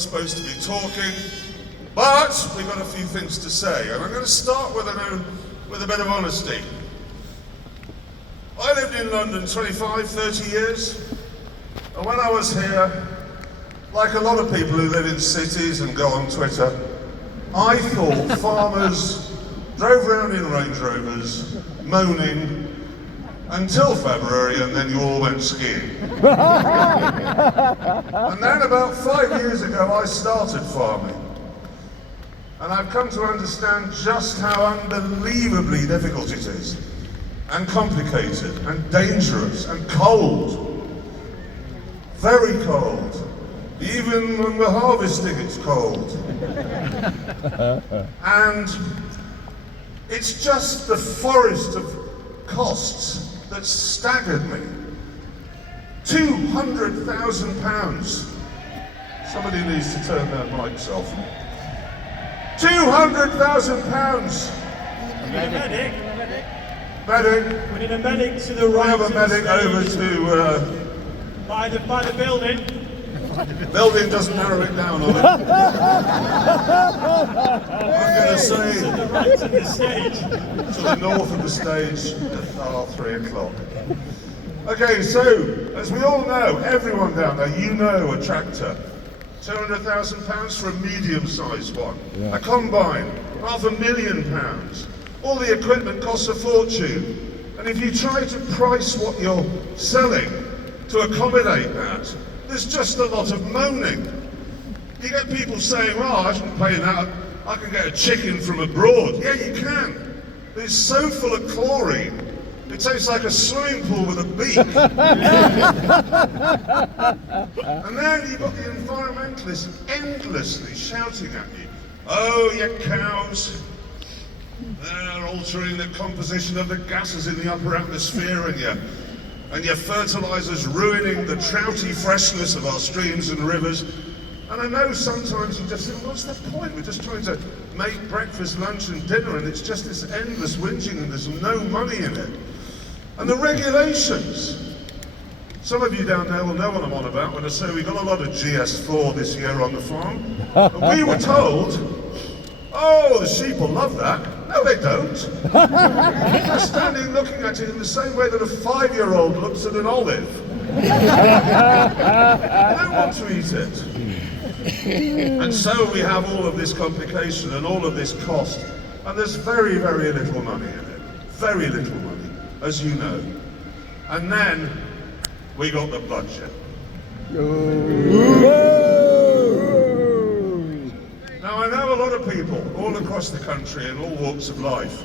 not supposed to be talking, but we've got a few things to say, and I'm going to start with a bit of honesty. I lived in London 25, 30 years, and when I was here, like a lot of people who live in cities and go on Twitter, I thought farmers drove around in Range Rovers, moaning, until February, and then you all went skiing. And then about 5 years ago, I started farming. And I've come to understand just how unbelievably difficult it is, and complicated, and dangerous, and cold. Very cold. Even when we're harvesting, it's cold. And it's just the forest of costs that staggered me. £200,000. Somebody needs to turn their mics off. £200,000. We need a medic. Medic. We need a medic to the right. We have a medic over to by the building. Building doesn't narrow it down on it. I'm going to say To the right of the stage. to the north of the stage at 3 o'clock. Okay, so as we all know, everyone down there, you know a tractor. £200,000 for a medium-sized one. Yeah. A combine, £500,000. All the equipment costs a fortune. And if you try to price what you're selling to accommodate that, there's just a lot of moaning. You get people saying, well, I shouldn't pay that, I can get a chicken from abroad. Yeah, you can. But it's so full of chlorine, it tastes like a swimming pool with a beak. And then you've got the environmentalists endlessly shouting at you, oh, you cows, they're altering the composition of the gases in the upper atmosphere, and your fertilizers ruining the trouty freshness of our streams and rivers. And I know sometimes you just think, what's the point? We're just trying to make breakfast, lunch and dinner, and it's just this endless whinging and there's no money in it. And the regulations. Some of you down there will know what I'm on about when I say we got a lot of GS4 this year on the farm. And we were told, oh, the sheep will love that. No, they don't. They're standing looking at it in the same way that a 5-year-old looks at an olive. They don't want to eat it. And so we have all of this complication and all of this cost. And there's very, very little money in it. Very little money, as you know. And then we got the budget. Now I know a lot of people all across the country in all walks of life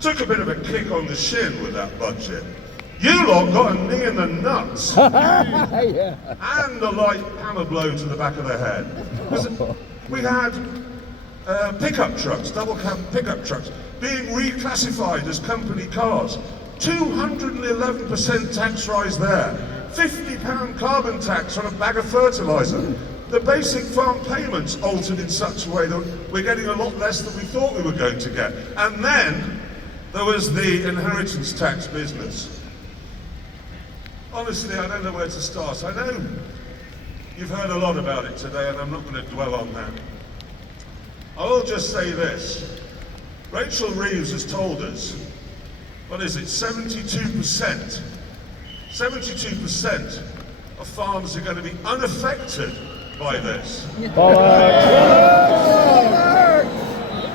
took a bit of a kick on the shin with that budget. You lot got a knee in the nuts and a light hammer blow to the back of the head. We had pickup trucks, double cab pickup trucks, being reclassified as company cars. 211% tax rise there. £50 carbon tax on a bag of fertiliser. The basic farm payments altered in such a way that we're getting a lot less than we thought we were going to get. And then there was the inheritance tax business. Honestly, I don't know where to start. I know you've heard a lot about it today, and I'm not going to dwell on that. I will just say this. Rachel Reeves has told us, what is it, 72%? 72% of farms are going to be unaffected by this.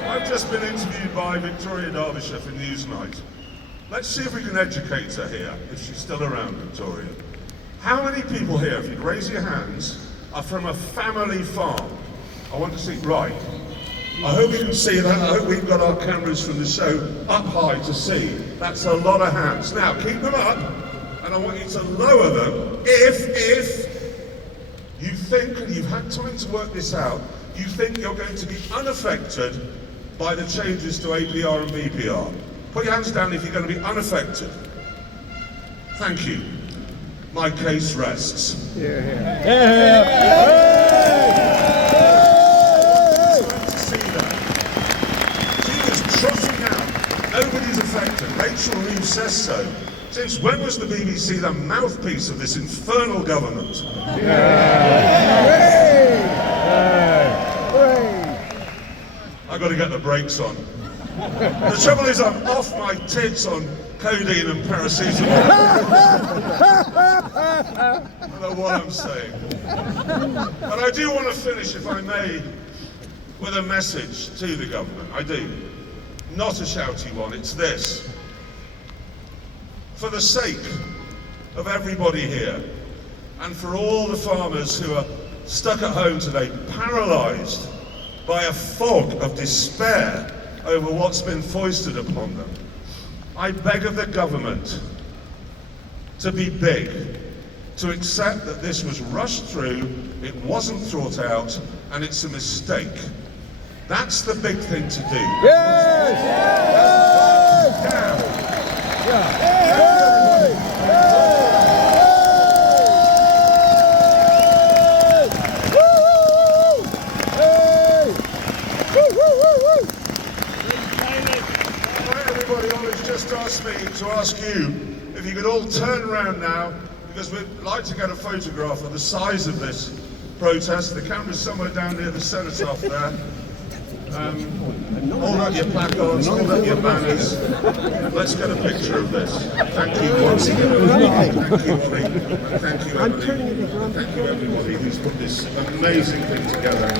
I've just been interviewed by Victoria Derbyshire for Newsnight. Let's see if we can educate her here, if she's still around, Victoria. How many people here, if you'd raise your hands, are from a family farm? I want to see, right. I hope you can see that. I hope we've got our cameras from the show up high to see. That's a lot of hands. Now, keep them up, and I want you to lower them if you think, and you've had time to work this out, you think you're going to be unaffected by the changes to APR and BPR. Put your hands down if you're going to be unaffected. Thank you. My case rests. Yeah. Nobody's affected. Rachel Reeves says so. Since when was the BBC the mouthpiece of this infernal government? got to get the brakes on. The trouble is I'm off my tits on codeine and paracetamol. I don't know what I'm saying. But I do want to finish, if I may, with a message to the government. I do. Not a shouty one, it's this. For the sake of everybody here, and for all the farmers who are stuck at home today, paralysed by a fog of despair over what's been foisted upon them, I beg of the government to be big, to accept that this was rushed through, it wasn't thought out, and it's a mistake. That's the big thing to do. Yes! Now, everybody always just asked me to ask you if you could all turn around now, because we'd like to get a photograph of the size of this protest. The camera's somewhere down near the cenotaph there. Hold up your placards, hold up your banners. Let's get a picture of this. Thank you once again. Thank you, Ollie. Thank you, Emily. Thank you, everybody who's put this amazing thing together. Thank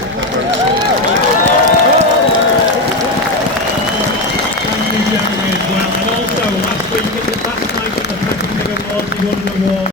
you, Jeremy, as well. And also, last night at the Packaging Awards, he won an award.